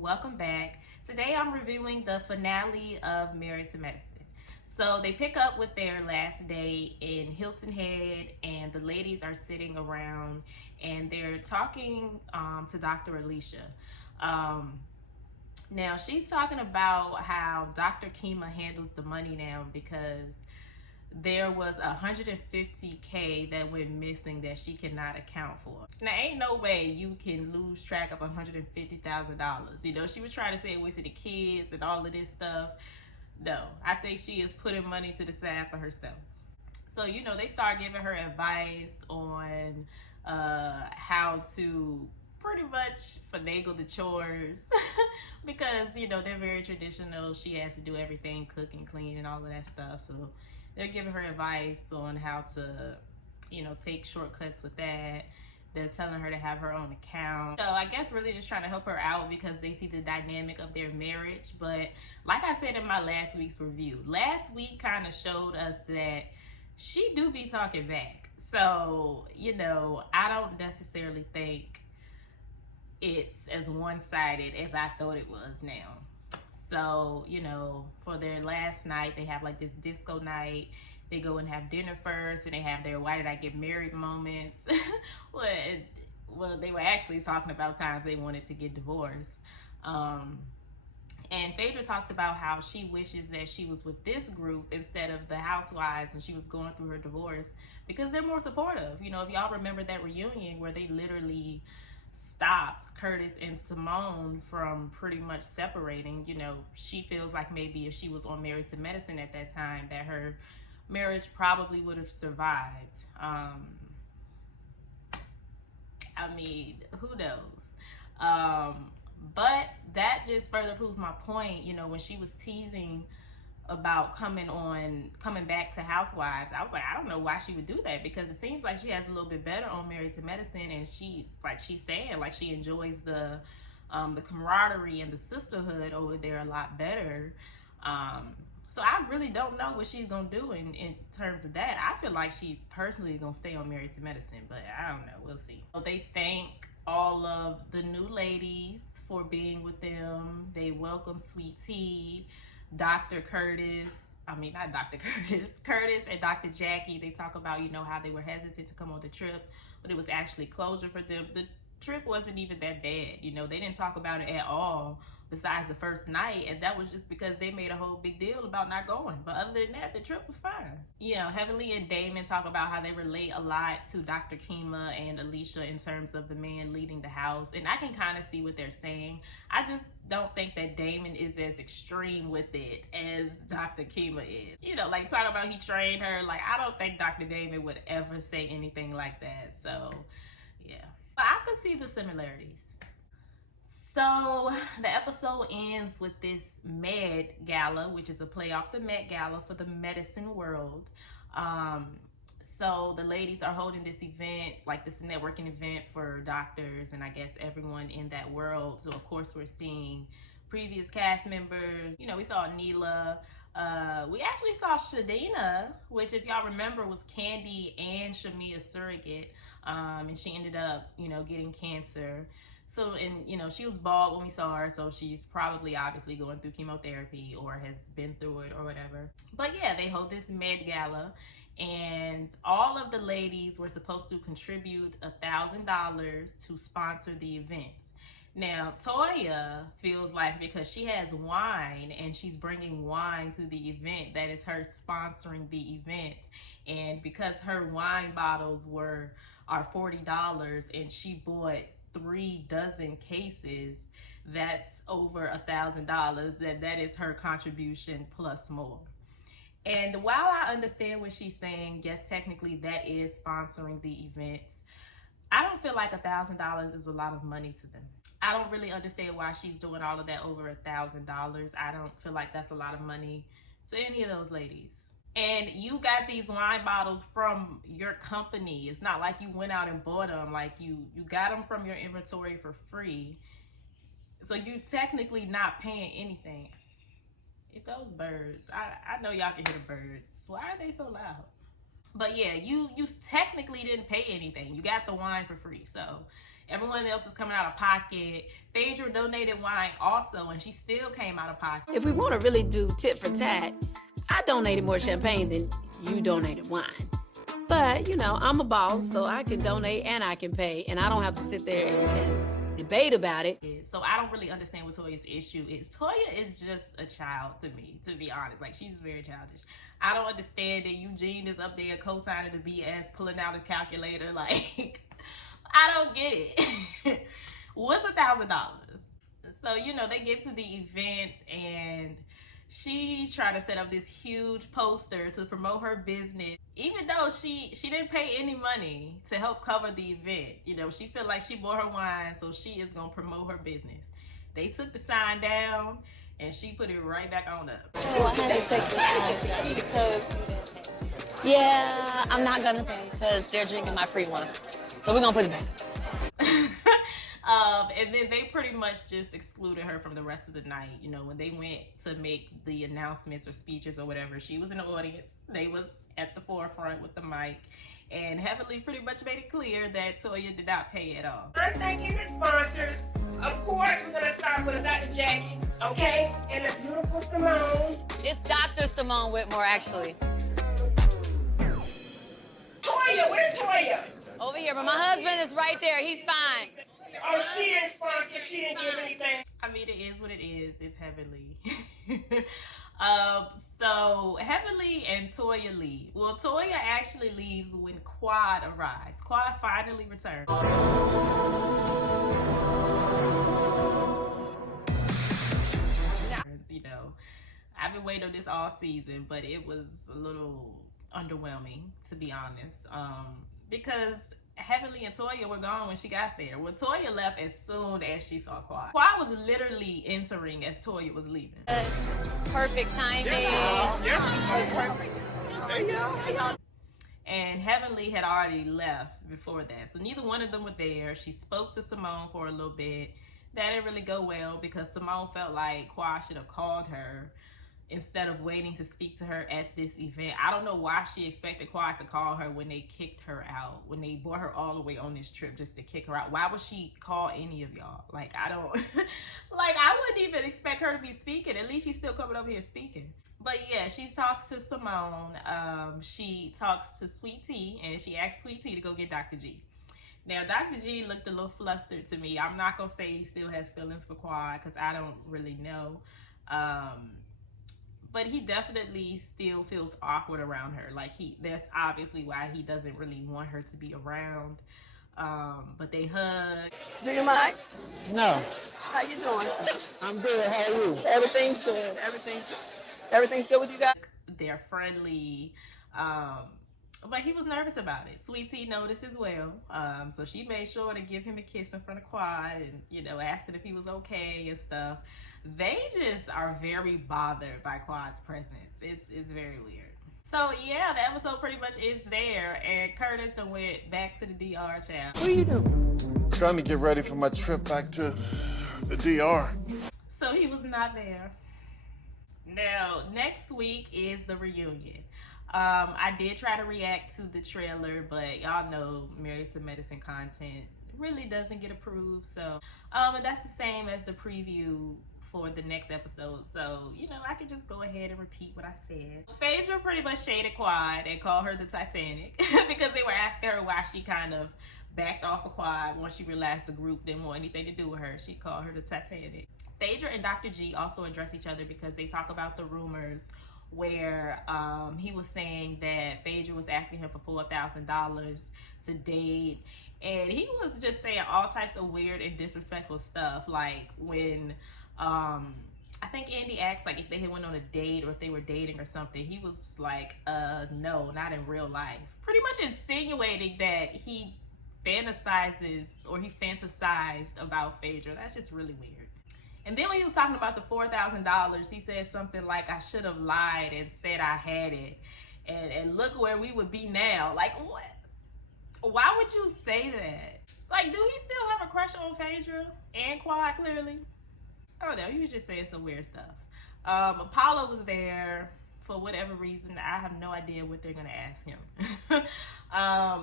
welcome back. Today I'm reviewing the finale of Married to Medicine. So they pick up with their last day in Hilton Head, and the ladies are sitting around and they're talking to Dr. Alicia. Um, Now she's talking about how Dr. Kima handles the money now because there was 150K that went missing that she cannot account for. Now, ain't no way you can lose track of $150,000. You know, she was trying to say it went to the kids and all of this stuff. No, I think she is putting money to the side for herself. So, they start giving her advice on how to pretty much finagle the chores because, they're very traditional. She has to do everything, cook and clean and all of that stuff. So they're giving her advice on how to, take shortcuts with that. They're telling her to have her own account. So I guess really just trying to help her out because they see the dynamic of their marriage. But like I said in my last week's review, last week kind of showed us that she do be talking back. So, I don't necessarily think it's as one-sided as I thought it was now. So, for their last night, they have like this disco night. They go and have dinner first, and they have their why did I get married moments. well, they were actually talking about times they wanted to get divorced. And Phaedra talks about how she wishes that she was with this group instead of the housewives when she was going through her divorce because they're more supportive. If y'all remember that reunion where they literally stopped Curtis and Simone from pretty much separating, she feels like maybe if she was on Married to Medicine at that time that her marriage probably would have survived. Who knows? But that just further proves my point. When she was teasing about coming back to Housewives, I was like, I don't know why she would do that because it seems like she has a little bit better on Married to Medicine, and she's saying like she enjoys the camaraderie and the sisterhood over there a lot better. So I really don't know what she's gonna do in terms of that. I feel like she personally is gonna stay on Married to Medicine, but I don't know. We'll see. So they thank all of the new ladies for being with them. They welcome Sweet Tea, Dr. Curtis. Not Dr. Curtis. Curtis and Dr. Jackie. They talk about, how they were hesitant to come on the trip, but it was actually closure for them. The trip wasn't even that bad. They didn't talk about it at all besides the first night, and that was just because they made a whole big deal about not going. But other than that, the trip was fine. Heavenly and Damon talk about how they relate a lot to Dr. Kima and Alicia in terms of the man leading the house, and I can kind of see what they're saying. I just don't think that Damon is as extreme with it as Dr. Kima is. Like talking about he trained her. Like, I don't think Dr. Damon would ever say anything like that. So, yeah. But I could see the similarities. So the episode ends with this Med Gala, which is a play off the Met Gala for the medicine world. So the ladies are holding this event, like this networking event for doctors and I guess everyone in that world. So of course we're seeing previous cast members. We saw Neela. We actually saw Shadina, which if y'all remember was Candy and Shamia's surrogate. And she ended up, getting cancer. So, and, she was bald when we saw her, so she's probably obviously going through chemotherapy or has been through it or whatever. But yeah, they hold this Med Gala, and all of the ladies were supposed to contribute $1,000 to sponsor the events. Now, Toya feels like because she has wine and she's bringing wine to the event, that is her sponsoring the event. And because her wine bottles are $40 and she bought 3 dozen cases, that's over $1,000. That is her contribution plus more. And while I understand what she's saying, yes, technically that is sponsoring the events, I don't feel like $1,000 is a lot of money to them. I don't really understand why she's doing all of that over $1,000. I don't feel like that's a lot of money to any of those ladies. And you got these wine bottles from your company. It's not like you went out and bought them. Like you got them from your inventory for free. So you technically not paying anything. If those birds, I know y'all can hear the birds. Why are they so loud? But yeah, you technically didn't pay anything. You got the wine for free. So Everyone else is coming out of pocket. Phaedra donated wine also, and she still came out of pocket. If we want to really do tit for tat, I donated more champagne than you donated wine. But, you know, I'm a boss, so I can donate and I can pay, and I don't have to sit there and debate about it. So I don't really understand what Toya's issue is. Toya is just a child to me, to be honest. Like, she's very childish. I don't understand that Eugene is up there co-signing the BS, pulling out a calculator. Like, I don't get it. What's $1,000? So, you know, they get to the event and she's trying to set up this huge poster to promote her business, even though she didn't pay any money to help cover the event. You know, she felt like she bought her wine, so she is gonna promote her business. They took the sign down and she put it right back on up. So I had to take this because, yeah, I'm not gonna pay because they're drinking my free wine. So we're gonna put it back. And then they pretty much just excluded her from the rest of the night. You know, when they went to make the announcements or speeches or whatever, she was in the audience. They was at the forefront with the mic. And Heavenly pretty much made it clear that Toya did not pay at all. I'm thanking the sponsors. Of course, we're gonna start with a Dr. Jackie, okay? And a beautiful Simone. It's Dr. Simone Whitmore, actually. Toya, where's Toya? Over here, but my husband is right there. He's fine. Oh, she didn't sponsor. She didn't give anything. I mean, it is what it is. It's Heavenly. So Heavenly and Toya leave. Well, Toya actually leaves when Quad arrives. Quad finally returns. You know, I've been waiting on this all season, but it was a little underwhelming, to be honest. Because Heavenly and Toya were gone when she got there. Well, Toya left as soon as she saw Quad. Quad was literally entering as Toya was leaving. Perfect timing. And Heavenly had already left before that. So neither one of them were there. She spoke to Simone for a little bit. That didn't really go well because Simone felt like Quad should have called her instead of waiting to speak to her at this event. I don't know why she expected Quad to call her when they kicked her out, when they brought her all the way on this trip just to kick her out. Why would she call any of y'all? Like, I don't, like, I wouldn't even expect her to be speaking. At least she's still coming up here speaking. But yeah, she talks to Simone. She talks to Sweet Tea, and she asked Sweet Tea to go get Dr. G. Now, Dr. G looked a little flustered to me. I'm not going to say he still has feelings for Quad because I don't really know. But he definitely still feels awkward around her. Like, that's obviously why he doesn't really want her to be around. But they hug. Do you mind? No. How you doing? I'm good. How are you? Everything's good. Everything's good with you guys? They're friendly. But he was nervous about it. Sweet Tea noticed as well. So she made sure to give him a kiss in front of Quad and, you know, asked him if he was okay and stuff. They just are very bothered by Quad's presence. It's very weird. So yeah, the episode pretty much is there, and Curtis done went back to the DR channel. What are you doing? Trying to get ready for my trip back to the DR. So he was not there. Now, next week is the reunion. I did try to react to the trailer, but y'all know Married to Medicine content really doesn't get approved. So, and that's the same as the preview for the next episode. So, you know, I could just go ahead and repeat what I said. Phaedra pretty much shaded Quad and called her the Titanic because they were asking her why she kind of backed off of Quad once she realized the group didn't want anything to do with her. She called her the Titanic. Phaedra and Dr. G also address each other because they talk about the rumors where he was saying that Phaedra was asking him for $4,000 to date, and he was just saying all types of weird and disrespectful stuff. Like when I think Andy asked like if they had went on a date or if they were dating or something, he was like no, not in real life, pretty much insinuating that he fantasized about Phaedra. That's just really weird. And then when he was talking about the $4,000, he said something like, I should have lied and said I had it. And look where we would be now. Like, what? Why would you say that? Like, do he still have a crush on Phaedra and Quad, clearly? I don't know. He was just saying some weird stuff. Apollo was there for whatever reason. I have no idea what they're gonna ask him.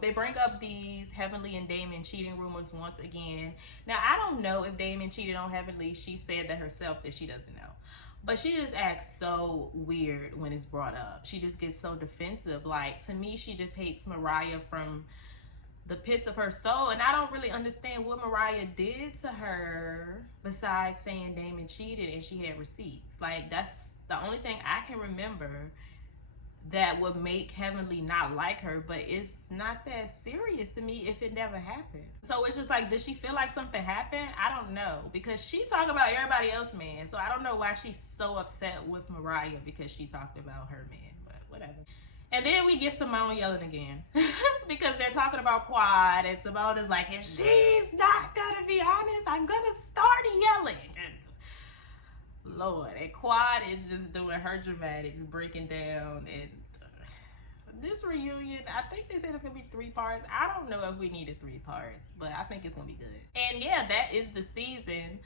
They bring up these Heavenly and Damon cheating rumors once again. Now, I don't know if Damon cheated on Heavenly. She said that herself that she doesn't know. But she just acts so weird when it's brought up. She just gets so defensive. Like, to me, she just hates Mariah from the pits of her soul. And I don't really understand what Mariah did to her besides saying Damon cheated and she had receipts. Like, that's the only thing I can remember that would make Heavenly not like her, but it's not that serious to me if it never happened. So it's just like, does she feel like something happened? I don't know, because she talked about everybody else man, so I don't know why she's so upset with Mariah because she talked about her man, but whatever. And then we get Simone yelling again because they're talking about Quad, and Simone is like, if she's not gonna be honest, I'm gonna start yelling. And Lord, and Quad is just doing her dramatics, breaking down. And this reunion, I think they said it's gonna be 3 parts. I don't know if we needed 3 parts, but I think it's gonna be good. And yeah, that is the season.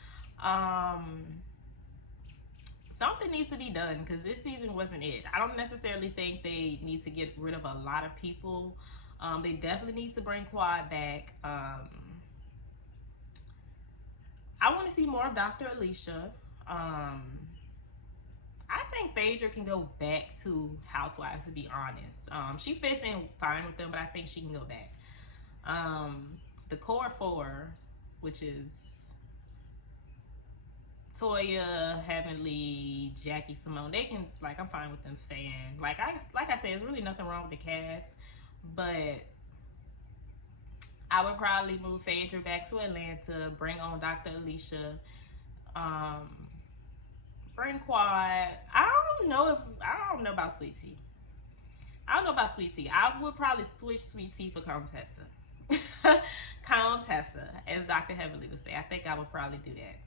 Something needs to be done because this season wasn't it. I don't necessarily think they need to get rid of a lot of people. They definitely need to bring Quad back. I want to see more of Dr. Alicia. I think Phaedra can go back to Housewives, to be honest. She fits in fine with them, but I think she can go back. The core 4, which is Toya, Heavenly, Jackie, Simone, they can, like, I'm fine with them staying. Like I said, there's really nothing wrong with the cast, but I would probably move Phaedra back to Atlanta, bring on Dr. Alicia, bring Quad. I don't know about Sweet Tea. I don't know about Sweet Tea. I would probably switch Sweet Tea for Countessa. Countessa, as Dr. Heavenly would say. I think I would probably do that.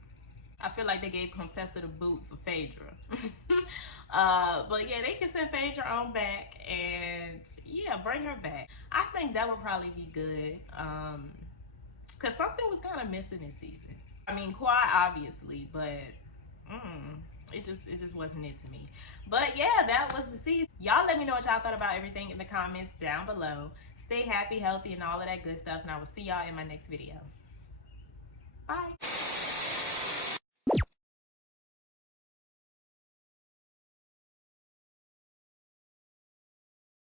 I feel like they gave Contessa the boot for Phaedra. But yeah, they can send Phaedra on back and yeah, bring her back. I think that would probably be good. Cause something was kind of missing this season. I mean, Quad obviously, but it just wasn't it to me. But yeah, that was the season. Y'all let me know what y'all thought about everything in the comments down below. Stay happy, healthy, and all of that good stuff. And I will see y'all in my next video. Bye.